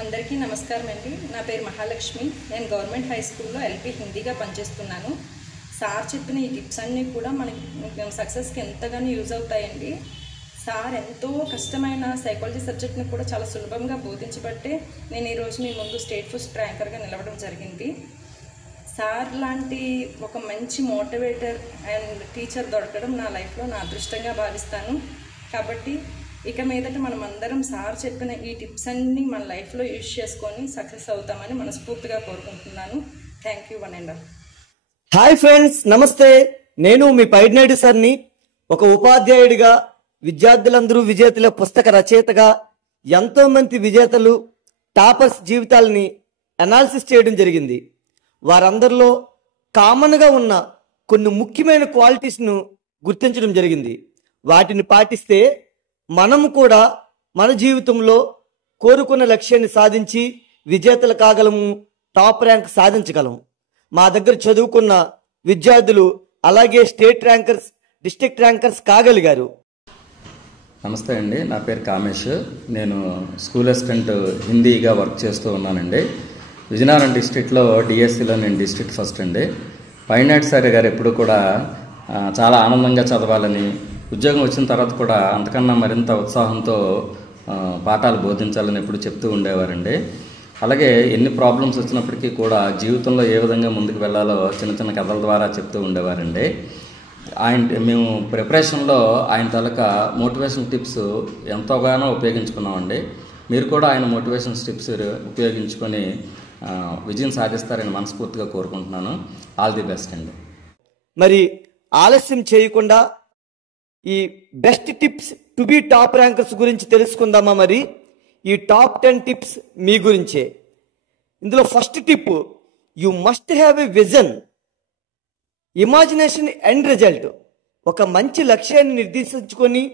అందరికీ నమస్కారం అండి. నా పేరు మహాలక్ష్మి. నేను గవర్నమెంట్ హై స్కూల్లో ఎల్పీ హిందీగా పనిచేస్తున్నాను. సార్ చెప్పిన ఈ టిప్స్ అన్నీ కూడా మనకి సక్సెస్కి ఎంతగానో యూజ్ అవుతాయండి. సార్ ఎంతో కష్టమైన సైకాలజీ సబ్జెక్ట్ని కూడా చాలా సులభంగా బోధించబట్టే నేను ఈరోజు మీ ముందు స్టేట్ ఫస్ట్ ర్యాంకర్గా నిలవడం జరిగింది. సార్ లాంటి ఒక మంచి మోటివేటర్ అండ్ టీచర్ దొరకడం నా లైఫ్లో నా అదృష్టంగా భావిస్తాను. కాబట్టి ఇక మీదట మనం అందరం సార్ చెప్పిన ఈ టిప్స్ అన్నీ మన లైఫ్లో యూజ్ చేసుకొని సక్సెస్ అవుతామని మనస్ఫూర్తిగా కోరుకుంటున్నాను. Thank you one and all. Hi friends, నమస్తే. నేను మీ పైడినాయుడు సార్ని. ఒక ఉపాధ్యాయుడిగా విద్యార్థులందరూ విజేతల పుస్తక రచయితగా ఎంతో మంది విజేతలు టాపర్స్ జీవితాలని అనాలిసిస్ చేయడం జరిగింది. వారందరిలో కామన్గా ఉన్న కొన్ని ముఖ్యమైన క్వాలిటీస్ను గుర్తించడం జరిగింది. వాటిని పాటిస్తే మనము కూడా మన జీవితంలో కోరుకున్న లక్ష్యాన్ని సాధించి విజేతలు కాగలము, టాప్ ర్యాంక్ సాధించగలము. మా దగ్గర చదువుకున్న విద్యార్థులు అలాగే స్టేట్ ర్యాంకర్స్, డిస్ట్రిక్ట్ ర్యాంకర్స్ కాగలిగారు. నమస్తే అండి, నా పేరు కామేష్. నేను స్కూల్ అసిస్టెంట్ హిందీగా వర్క్ చేస్తూ ఉన్నానండి. విజయనగరం డిస్ట్రిక్ట్లో డిఎస్సిలో నేను డిస్ట్రిక్ట్ ఫస్ట్ అండి. పైనాయుడు సార్ గారు ఎప్పుడు కూడా చాలా ఆనందంగా చదవాలని, ఉద్యోగం వచ్చిన తర్వాత కూడా అంతకన్నా మరింత ఉత్సాహంతో పాఠాలు బోధించాలని ఎప్పుడు చెప్తూ ఉండేవారండి. అలాగే ఎన్ని ప్రాబ్లమ్స్ వచ్చినప్పటికీ కూడా జీవితంలో ఏ విధంగా ముందుకు వెళ్ళాలో చిన్న చిన్న కథల ద్వారా చెప్తూ ఉండేవారండి. మేము ప్రిపరేషన్లో ఆయన తాలూకా మోటివేషన్ టిప్స్ ఎంతోగానో ఉపయోగించుకున్నామండి. మీరు కూడా ఆయన మోటివేషన్ టిప్స్ ఉపయోగించుకొని విజయం సాధిస్తారని మనస్ఫూర్తిగా కోరుకుంటున్నాను. ఆల్ ది బెస్ట్ అండి. మరి ఆలస్యం చేయకుండా ఈ best tips to be top rankers గురించి తెలుసుకుందామా? మరి ఈ టాప్ 10 టిప్స్ మీ గురించే. ఇందులో first tip, you must have a vision, imagination and result. ఒక మంచి లక్ష్యాన్ని నిర్దేశించుకొని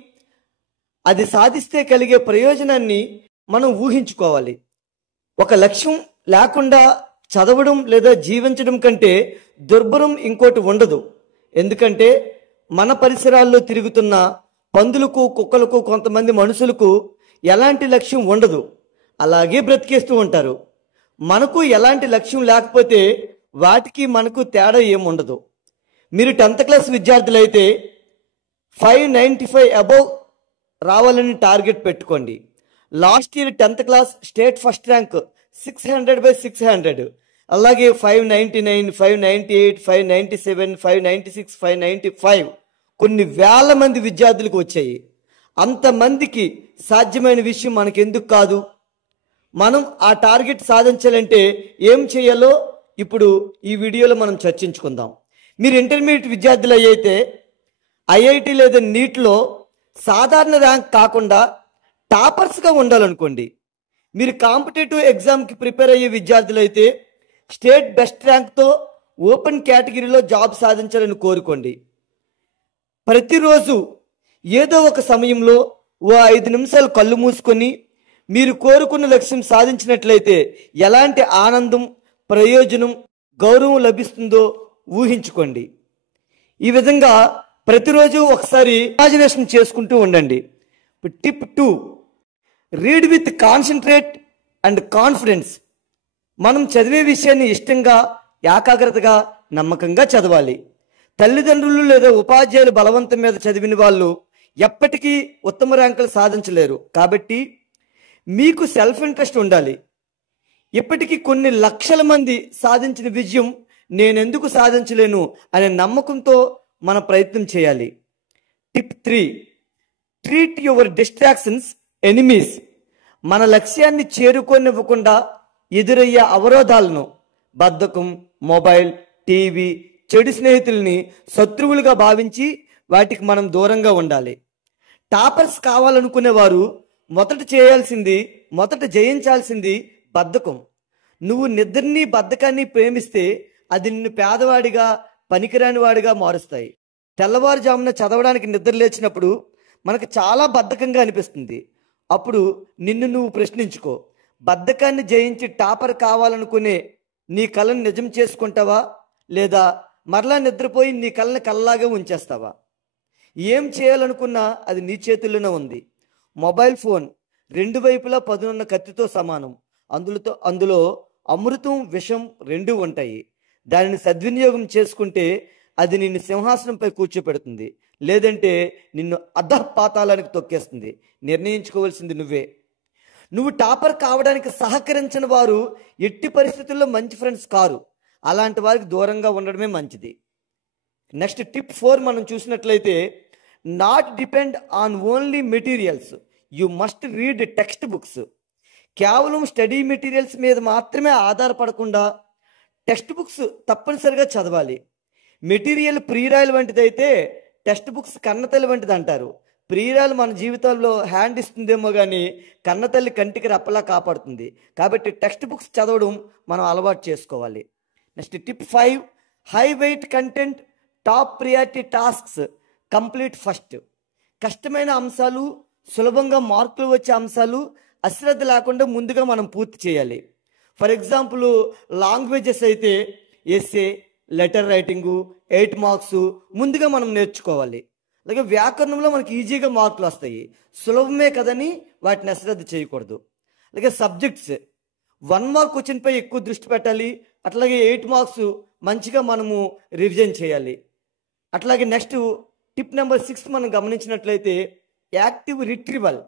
అది సాధిస్తే కలిగే ప్రయోజనాన్ని మనం ఊహించుకోవాలి. ఒక లక్ష్యం లేకుండా చదవడం లేదా జీవించడం కంటే దుర్భరం ఇంకోటి ఉండదు. ఎందుకంటే మన పరిసరాల్లో తిరుగుతున్న పందులకు, కుక్కలకు, కొంతమంది మనుషులకు ఎలాంటి లక్ష్యం ఉండదు, అలాగే బ్రతికేస్తూ ఉంటారు. మనకు ఎలాంటి లక్ష్యం లేకపోతే వాటికి మనకు తేడా ఏముండదు. మీరు 10th క్లాస్ విద్యార్థులైతే 595 అబోవ్ రావాలని టార్గెట్ పెట్టుకోండి. Last year 10th class state first rank 600/600, అలాగే 599, 598, 597, 596, 595 కొన్ని వేల మంది విద్యార్థులకు వచ్చాయి. అంతమందికి సాధ్యమైన విషయం మనకెందుకు కాదు? మనం ఆ టార్గెట్ సాధించాలంటే ఏం చేయాలో ఇప్పుడు ఈ వీడియోలో మనం చర్చించుకుందాం. మీరు ఇంటర్మీడియట్ విద్యార్థులు అయితే ఐఐటి లేదా నీట్లో సాధారణ ర్యాంక్ కాకుండా టాపర్స్గా ఉండాలనుకోండి. మీరు కాంపిటేటివ్ ఎగ్జామ్కి ప్రిపేర్ అయ్యే విద్యార్థులు అయితే స్టేట్ బెస్ట్ ర్యాంక్తో ఓపెన్ కేటగిరీలో జాబ్ సాధించాలని కోరుకోండి. ప్రతిరోజు ఏదో ఒక సమయంలో ఓ 5 నిమిషాలు కళ్ళు మూసుకొని మీరు కోరుకున్న లక్ష్యం సాధించినట్లయితే ఎలాంటి ఆనందం, ప్రయోజనం, గౌరవం లభిస్తుందో ఊహించుకోండి. ఈ విధంగా ప్రతిరోజు ఒకసారి ఇమాజినేషన్ చేసుకుంటూ ఉండండి. Tip 2, read with concentrate and confidence. మనం చదివే విషయాన్ని ఇష్టంగా, ఏకాగ్రతగా, నమ్మకంగా చదవాలి. తల్లిదండ్రులు లేదా ఉపాధ్యాయులు బలవంతం మీద చదివిన వాళ్ళు ఎప్పటికీ ఉత్తమ ర్యాంకులు సాధించలేరు. కాబట్టి మీకు సెల్ఫ్ ఇంట్రెస్ట్ ఉండాలి. ఇప్పటికీ కొన్ని లక్షల మంది సాధించిన విజయం నేనెందుకు సాధించలేను అనే నమ్మకంతో మన ప్రయత్నం చేయాలి. Tip 3, treat your distractions enemies. మన లక్ష్యాన్ని చేరుకోనివ్వకుండా ఎదురయ్యే అవరోధాలను, బద్ధకం, మొబైల్, టీవీ, చెడు స్నేహితుల్ని శత్రువులుగా భావించి వాటికి మనం దూరంగా ఉండాలి. టాపర్స్ కావాలనుకునేవారు మొదట జయించాల్సింది బద్ధకం. నువ్వు నిద్రని, బద్ధకాన్ని ప్రేమిస్తే అది నిన్ను పేదవాడిగా, పనికిరాని వాడిగా మారుస్తాయి. తెల్లవారుజామున చదవడానికి నిద్ర లేచినప్పుడు మనకు చాలా బద్ధకంగా అనిపిస్తుంది. అప్పుడు నిన్ను నువ్వు ప్రశ్నించుకో, బద్ధకాన్ని జయించి టాపర్ కావాలనుకునే నీ కళను నిజం చేసుకుంటావా, లేదా మరలా నిద్రపోయి నీ కళ్ళని కళ్ళలాగా ఉంచేస్తావా? ఏం చేయాలనుకున్నా అది నీ చేతుల్లోనే ఉంది. మొబైల్ ఫోన్ రెండు వైపులా పదునున్న కత్తితో సమానం. అందులో అమృతం విషం రెండూ ఉంటాయి. దానిని సద్వినియోగం చేసుకుంటే అది నిన్ను సింహాసనంపై కూర్చోపెడుతుంది, లేదంటే నిన్ను అధఃపాతాళానికి తొక్కేస్తుంది. నిర్ణయించుకోవాల్సింది నువ్వే. నువ్వు టాపర్ కావడానికి సహకరించిన వారు ఎట్టి పరిస్థితుల్లో మంచి ఫ్రెండ్స్ కారు. అలాంటి వారికి దూరంగా ఉండడమే మంచిది. నెక్స్ట్ టిప్ 4 మనం చూసినట్లయితే, not depend on only materials, you must read text books. కేవలం స్టడీ మెటీరియల్స్ మీద మాత్రమే ఆధారపడకుండా టెక్స్ట్ బుక్స్ తప్పనిసరిగా చదవాలి. మెటీరియల్ ప్రియురాయలు వంటిదైతే టెక్స్ట్ బుక్స్ కన్నతల్లి వంటిది అంటారు. ప్రియురాలు మన జీవితంలో హ్యాండ్ ఇస్తుందేమో కానీ కన్నతల్లి కంటికి రెప్పలా కాపాడుతుంది. కాబట్టి టెక్స్ట్ బుక్స్ చదవడం మనం అలవాటు చేసుకోవాలి. Next tip 5, high wait content, top priority tasks complete first. కష్టమైన అంశాలు, సులభంగా మార్కులు వచ్చే అంశాలు అశ్రద్ధ లేకుండా ముందుగా మనం పూర్తి చేయాలి. ఫర్ ఎగ్జాంపుల్ లాంగ్వేజెస్ అయితే ఎస్సే, లెటర్ రైటింగు 8 మార్క్స్ ముందుగా మనం నేర్చుకోవాలి. అలాగే వ్యాకరణంలో మనకి ఈజీగా మార్కులు వస్తాయి, సులభమే కదని వాటిని అశ్రద్ధ చేయకూడదు. అలాగే సబ్జెక్ట్స్ 1 మార్క్ క్వశ్చన్పై ఎక్కువ దృష్టి పెట్టాలి. అట్లాగే 8 మార్క్స్ మంచిగా మనము రివిజన్ చేయాలి. అట్లాగే నెక్స్ట్ టిప్ నెంబర్ 6 మనం గమనించినట్లయితే, active retrieval,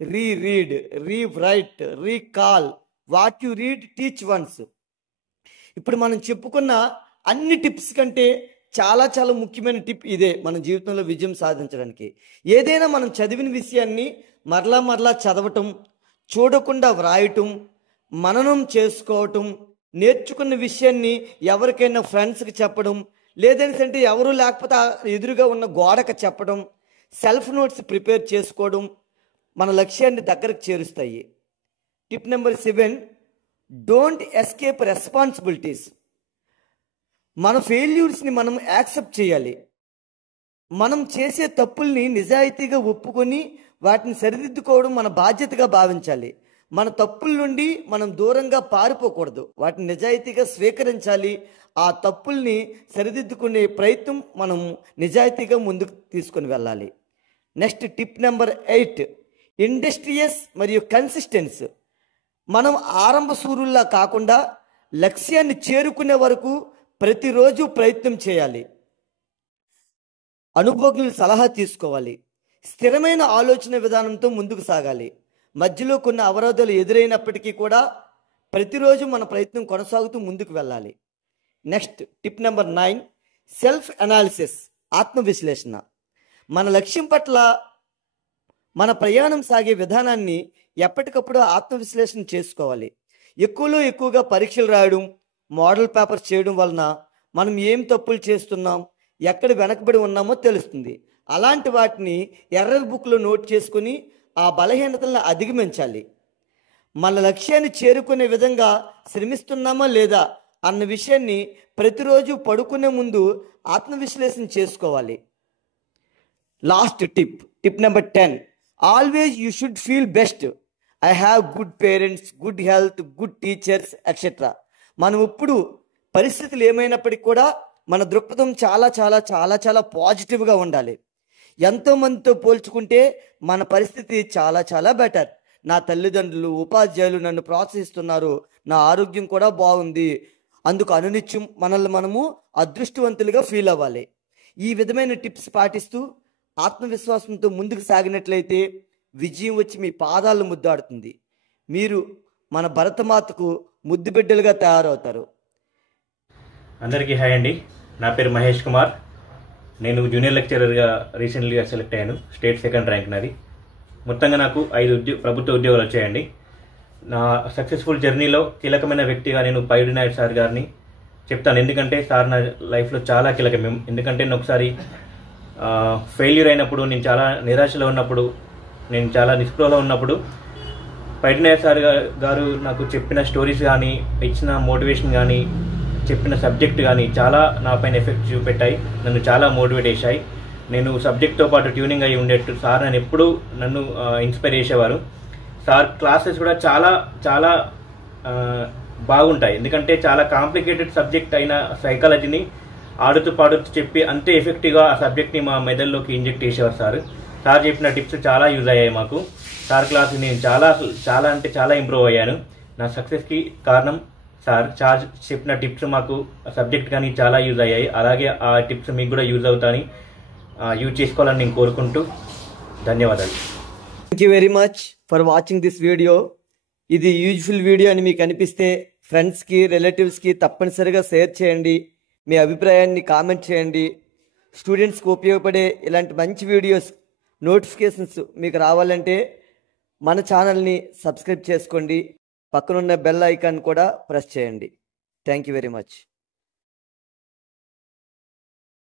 read, rewrite, recall what you read, teach once. ఇప్పుడు మనం చెప్పుకున్న అన్ని టిప్స్ కంటే చాలా చాలా ముఖ్యమైన టిప్ ఇదే మన జీవితంలో విజయం సాధించడానికి. ఏదైనా మనం చదివిన విషయాన్ని మరలా చదవటం, చూడకుండా వ్రాయటం, మననం చేసుకోవటం, నేర్చుకున్న విషయాన్ని ఎవరికైనా ఫ్రెండ్స్కి చెప్పడం, లేదంటే ఎవరు లేకపోతే ఎదురుగా ఉన్న గోడకు చెప్పడం, సెల్ఫ్ నోట్స్ ప్రిపేర్ చేసుకోవడం మన లక్ష్యాన్ని దగ్గరకు చేరుస్తాయి. Tip number 7, don't escape responsibilities. మన ఫెయిల్యూర్స్ని మనం యాక్సెప్ట్ చేయాలి. మనం చేసే తప్పుల్ని నిజాయితీగా ఒప్పుకొని వాటిని సరిదిద్దుకోవడం మన బాధ్యతగా భావించాలి. మన తప్పుల నుండి మనం దూరంగా పారిపోకూడదు, వాటిని నిజాయితీగా స్వీకరించాలి. ఆ తప్పుల్ని సరిదిద్దుకునే ప్రయత్నం మనం నిజాయితీగా ముందుకు తీసుకొని వెళ్ళాలి. నెక్స్ట్ టిప్ నెంబర్ 8, ఇండస్ట్రియస్ మరియు కన్సిస్టెన్స్. మనం ఆరంభ సూరుల్లా కాకుండా లక్ష్యాన్ని చేరుకునే వరకు ప్రతిరోజు ప్రయత్నం చేయాలి. అనుభవజ్ఞుల సలహా తీసుకోవాలి. స్థిరమైన ఆలోచన విధానంతో ముందుకు సాగాలి. మధ్యలో కొన్ని అవరోధాలు ఎదురైనప్పటికీ కూడా ప్రతిరోజు మన ప్రయత్నం కొనసాగుతూ ముందుకు వెళ్ళాలి. Next tip number 9, self analysis, ఆత్మవిశ్లేషణ. మన లక్ష్యం పట్ల మన ప్రయాణం సాగే విధానాన్ని ఎప్పటికప్పుడు ఆత్మవిశ్లేషణ చేసుకోవాలి. ఎక్కువలో ఎక్కువగా పరీక్షలు రాయడం, మోడల్ పేపర్స్ చేయడం వలన మనం ఏం తప్పులు చేస్తున్నాం, ఎక్కడ వెనకబడి ఉన్నామో తెలుస్తుంది. అలాంటి వాటిని ఎర్రర్ బుక్లో నోట్ చేసుకుని ఆ బలహీనతలను అధిగమించాలి. మన లక్ష్యాన్ని చేరుకునే విధంగా శ్రమిస్తున్నామా లేదా అన్న విషయాన్ని ప్రతిరోజు పడుకునే ముందు ఆత్మవిశ్లేషణ చేసుకోవాలి. Last tip number 10, always you should feel best. I have good parents, good health, good teachers etcetera. మనం ఇప్పుడు పరిస్థితులు ఏమైనప్పటికీ కూడా మన దృక్పథం చాలా చాలా చాలా చాలా పాజిటివ్గా ఉండాలి. ఎంతోమందితో పోల్చుకుంటే మన పరిస్థితి చాలా చాలా బెటర్. నా తల్లిదండ్రులు, ఉపాధ్యాయులు నన్ను ప్రోత్సహిస్తున్నారు, నా ఆరోగ్యం కూడా బాగుంది, అందుకు అనునిత్యం మనల్ని మనము అదృష్టవంతులుగా ఫీల్ అవ్వాలి. ఈ విధమైన టిప్స్ పాటిస్తూ ఆత్మవిశ్వాసంతో ముందుకు సాగినట్లయితే విజయం వచ్చి మీ పాదాలను ముద్దాడుతుంది. మీరు మన భరతమాతకు ముద్దు బిడ్డలుగా తయారవుతారు. అందరికీ హాయ్ అండి. నా పేరు మహేష్ కుమార్. నేను జూనియర్ లెక్చరర్గా రీసెంట్లీగా సెలెక్ట్ అయ్యాను. స్టేట్ 2nd ర్యాంక్ నాది. మొత్తంగా నాకు 5 ప్రభుత్వ ఉద్యోగాలు వచ్చాయండి. నా సక్సెస్ఫుల్ జర్నీలో కీలకమైన వ్యక్తిగా నేను పైడి నాయుడు సార్ గారిని చెప్తాను. ఎందుకంటే సార్ నా లైఫ్లో చాలా కీలకం. ఎందుకంటే నేను ఒకసారి ఫెయిల్యూర్ అయినప్పుడు, నేను చాలా నిరాశలో ఉన్నప్పుడు, నేను చాలా నిస్పృహలో ఉన్నప్పుడు పైడి నాయుడు సార్ గారు నాకు చెప్పిన స్టోరీస్ కానీ, ఇచ్చిన మోటివేషన్ కానీ, చెప్పిన సబ్జెక్ట్ కానీ చాలా నా పైన ఎఫెక్ట్ చూపెట్టాయి. నన్ను చాలా మోటివేట్ చేశాయి. నేను సబ్జెక్ట్తో పాటు ట్యూనింగ్ అయ్యి ఉండేట్టు సార్ నన్ను ఎప్పుడూ ఇన్స్పైర్ చేసేవారు. సార్ క్లాసెస్ కూడా చాలా చాలా బాగుంటాయి. ఎందుకంటే చాలా కాంప్లికేటెడ్ సబ్జెక్ట్ అయిన సైకాలజీని ఆడుతూ పాడుతూ చెప్పి అంతే ఎఫెక్టివ్గా ఆ సబ్జెక్ట్ని మా మెదడులోకి ఇంజెక్ట్ చేసేవారు సార్. సార్ చెప్పిన టిప్స్ చాలా యూజ్ అయ్యాయి మాకు. సార్ క్లాస్ నేను చాలా అంటే చాలా ఇంప్రూవ్ అయ్యాను. నా సక్సెస్కి కారణం సార్ చెప్పిన టిప్స్ మాకు సబ్జెక్ట్ కానీ చాలా యూజ్ అయ్యాయి. అలాగే ఆ టిప్స్ మీకు కూడా యూజ్ అవుతాయని యూజ్ చేసుకోవాలని నేను కోరుకుంటూ ధన్యవాదాలు. Thank you very much for watching this video. ఇది యూజ్ఫుల్ వీడియో అని మీకు అనిపిస్తే ఫ్రెండ్స్కి, రిలేటివ్స్కి తప్పనిసరిగా షేర్ చేయండి. మీ అభిప్రాయాన్ని కామెంట్ చేయండి. స్టూడెంట్స్కి ఉపయోగపడే ఇలాంటి మంచి వీడియోస్ నోటిఫికేషన్స్ మీకు రావాలంటే మన ఛానల్ని సబ్స్క్రైబ్ చేసుకోండి. పక్కనున్న బెల్ ఐకాన్ కూడా ప్రెస్ చేయండి. Thank you very much.